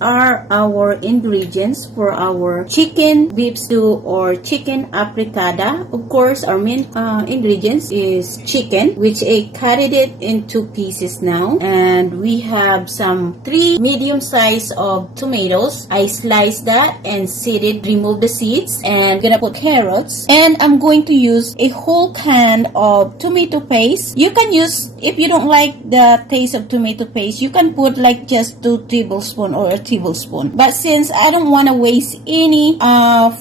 are our ingredients for our chicken beef stew or chicken afritada. Of course, our main ingredients is chicken, which I cut it into pieces now. And we have some 3 medium size of tomatoes. I sliced that and seeded, remove the seeds, and I'm gonna put carrots. And I'm going to use a whole can of tomato paste. You can use, if you don't like the taste of tomato paste, you can put like just 2 tablespoons or a tablespoon. But since I don't want to waste any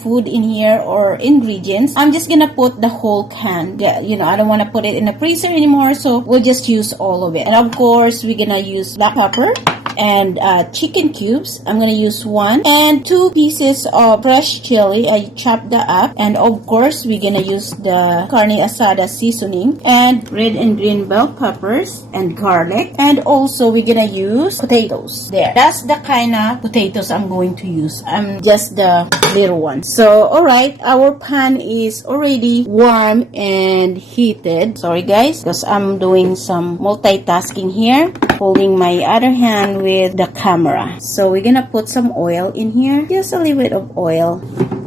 food in here or ingredients, I'm just gonna put the whole can. Yeah, you know, I don't want to put it in the freezer anymore, so we'll just use all of it. And of course, we're gonna use black pepper and chicken cubes. I'm gonna use 1 and 2 pieces of fresh chili. I chopped that up. And of course, we're gonna use the carne asada seasoning and red and green bell peppers and garlic. And also, we're gonna use potatoes. There, that's the kind of potatoes I'm going to use. I'm just the little one. So, alright, our pan is already warm and heated. Sorry guys, because I'm doing some multitasking here, holding my other hand with the camera. So we're gonna put some oil in here, just a little bit of oil,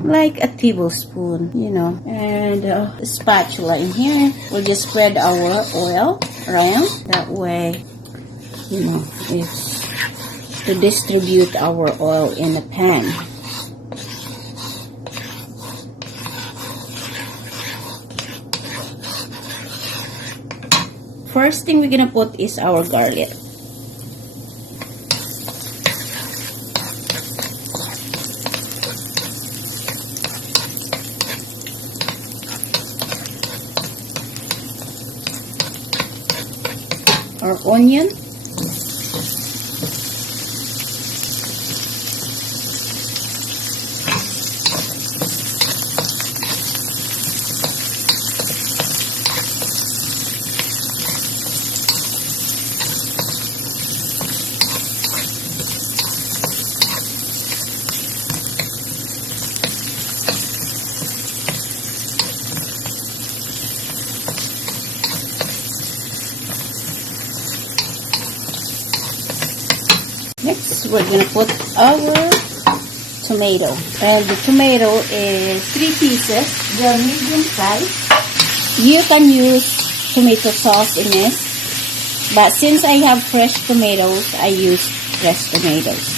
like a tablespoon, you know, and a spatula in here. We'll just spread our oil around. That way, you know, it's to distribute our oil in the pan. First thing we're gonna put is our garlic. Our onion. Next, we're gonna put our tomato, and the tomato is 3 pieces, the medium size. You can use tomato sauce in this, but since I have fresh tomatoes, I use fresh tomatoes.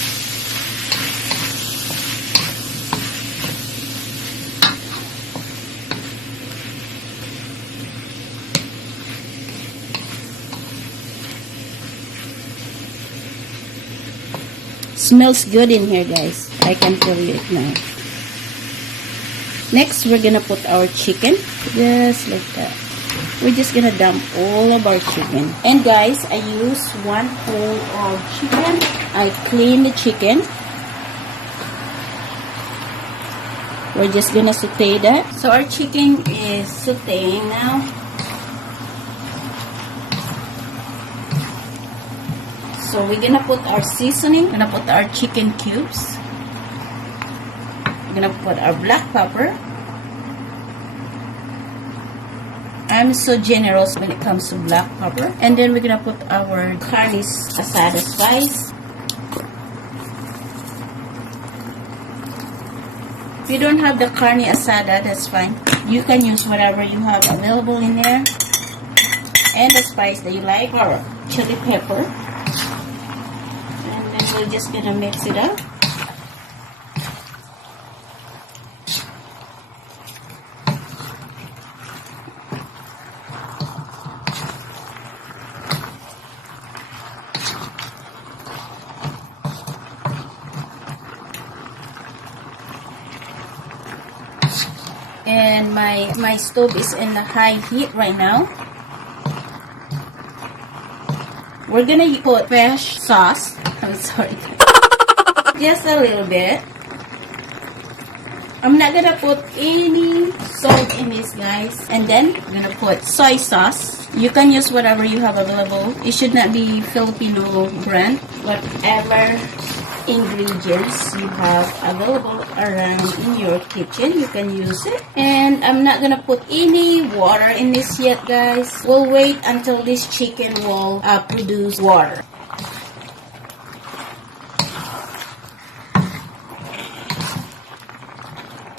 Smells good in here, guys. I can tell you it now. Next, we're gonna put our chicken, just like that. We're just gonna dump all of our chicken. And guys, I use 1 whole of chicken. I clean the chicken. We're just gonna saute that. So our chicken is sauteing now. So we're gonna put our seasoning. We're gonna put our chicken cubes. We're gonna put our black pepper. I'm so generous when it comes to black pepper. And then we're gonna put our carne asada spice. If you don't have the carne asada, that's fine. You can use whatever you have available in there. And the spice that you like. Or chili pepper. We're just gonna mix it up. And my stove is in the high heat right now. We're gonna put fresh sauce. I'm sorry. Just a little bit. I'm not gonna put any salt in this, guys. And then I'm gonna put soy sauce. You can use whatever you have available. It should not be Filipino brand. Whatever ingredients you have available around in your kitchen, you can use it. And I'm not gonna put any water in this yet, guys. We'll wait until this chicken will produce water.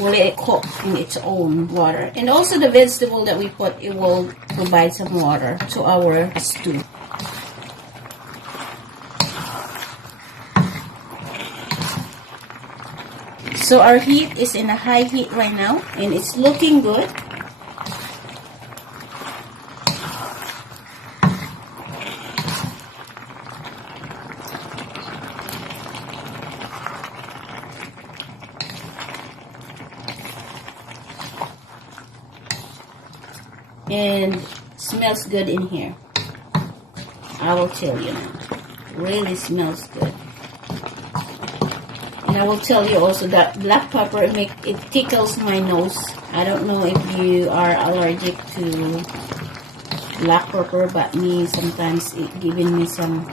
will it cook in its own water. And also the vegetable that we put, it will provide some water to our stew. So our heat is in a high heat right now, and it's looking good. And smells good in here. I will tell you now. Really smells good. And I will tell you also that black pepper, it tickles my nose. I don't know if you are allergic to black pepper, but me, sometimes it giving me some,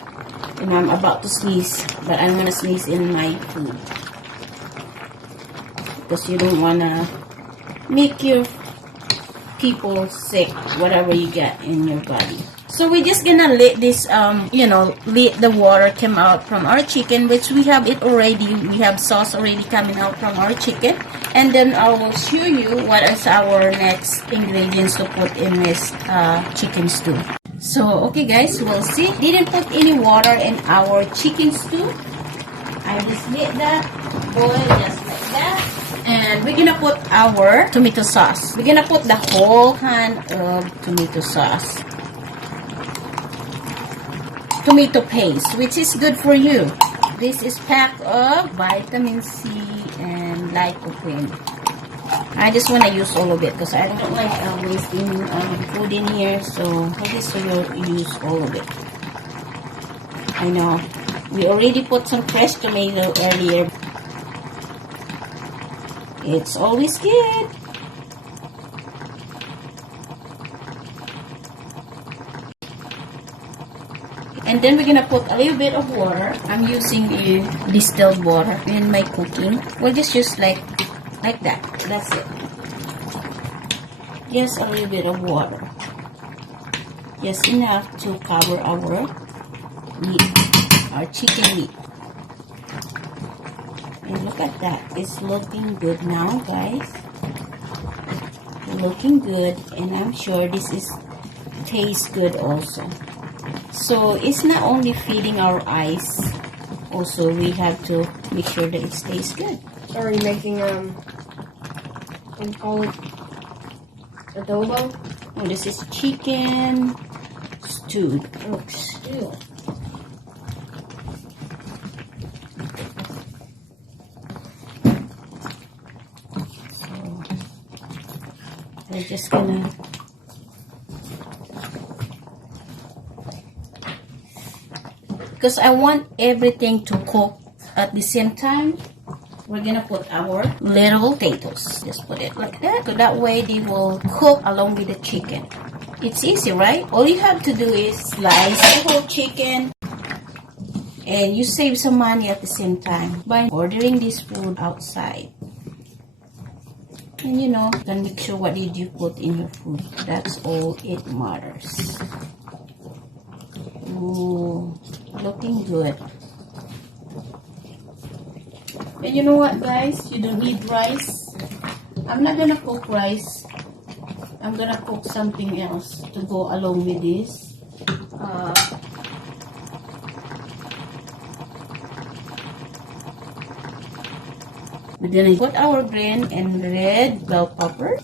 and I'm about to sneeze, but I'm gonna sneeze in my food. Because you don't wanna make your people sick, whatever you get in your body. So we're just gonna let this, let the water come out from our chicken, which we have it already. We have sauce already coming out from our chicken. And then I will show you what is our next ingredients to put in this chicken stew. So, okay guys, we'll see. Didn't put any water in our chicken stew. I just let that boil just like that. And we're gonna put our tomato sauce. We're gonna put the whole can of tomato sauce. Tomato paste, which is good for you. This is packed of vitamin C and lycopene. I just want to use all of it because I don't like wasting food in here, so I just use all of it. I know we already put some fresh tomato earlier. It's always good. And then we're gonna put a little bit of water. I'm using distilled water in my cooking. We'll just use like that. That's it. Just a little bit of water. Just enough to cover our meat, our chicken meat. And look at that. It's looking good now, guys. Looking good, and I'm sure this tastes good also. So it's not only feeding our eyes, also we have to make sure that it tastes good. Are you making what do you call it? Adobo? Oh, this is chicken stew. Oh, stew. So we're just gonna because I want everything to cook at the same time. We're gonna put our little potatoes. Just put it like that. So that way they will cook along with the chicken. It's easy, right? All you have to do is slice the whole chicken. And you save some money at the same time by ordering this food outside. And you can make sure what did you put in your food. That's all it matters. Ooh, looking good. And you know what, guys? You don't need rice. I'm not gonna cook rice. I'm gonna cook something else to go along with this. We're gonna put our green and red bell pepper.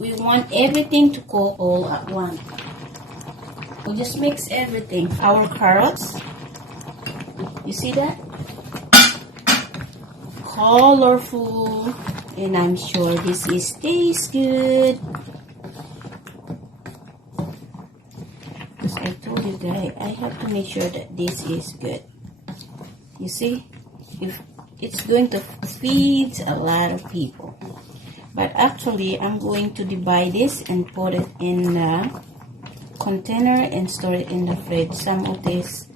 We want everything to cook all at once. We just mix everything. Our carrots. You see that? Colorful. And I'm sure this tastes good. Because I told you guys, I have to make sure that this is good. You see? If it's going to feed a lot of people. But actually, I'm going to divide this and put it in a container and store it in the fridge. Some of this,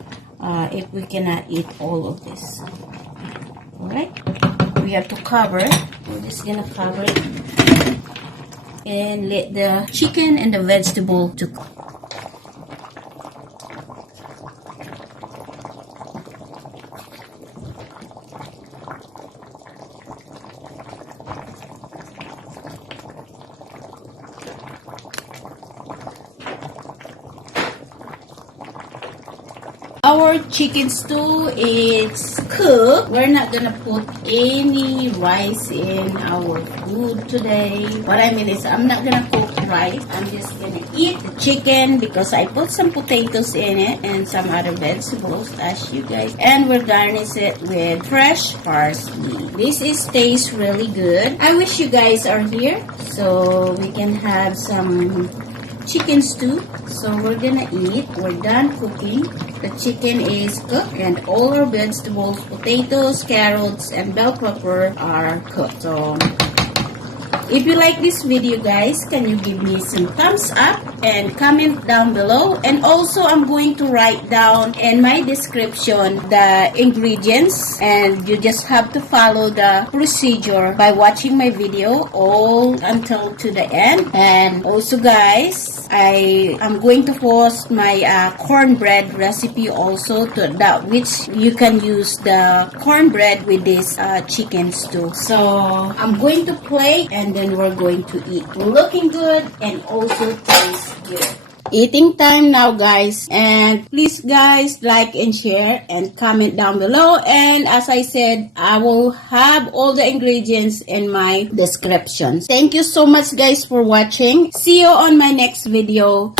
if we cannot eat all of this. Alright? We have to cover. We're just gonna cover it. And let the chicken and the vegetable to cook. Our chicken stew is cooked. We're not gonna put any rice in our food today. What I mean is I'm not gonna cook rice. I'm just gonna eat the chicken because I put some potatoes in it and some other vegetables as you guys. And we'll garnish it with fresh parsley. This tastes really good. I wish you guys are here so we can have some chicken stew. So we're gonna eat. We're done cooking. The chicken is cooked and all our vegetables, potatoes, carrots, and bell pepper are cooked. So if you like this video guys, can you give me some thumbs up and comment down below? And also I'm going to write down in my description the ingredients, and you just have to follow the procedure by watching my video all until to the end. And also guys, I am going to post my cornbread recipe also, to that which you can use the cornbread with this chicken stew. So I'm going to plate and then we're going to eat. Looking good and also tastes good. Eating time now guys, and please guys like and share and comment down below. And as I said, I will have all the ingredients in my description. Thank you so much guys for watching. See you on my next video.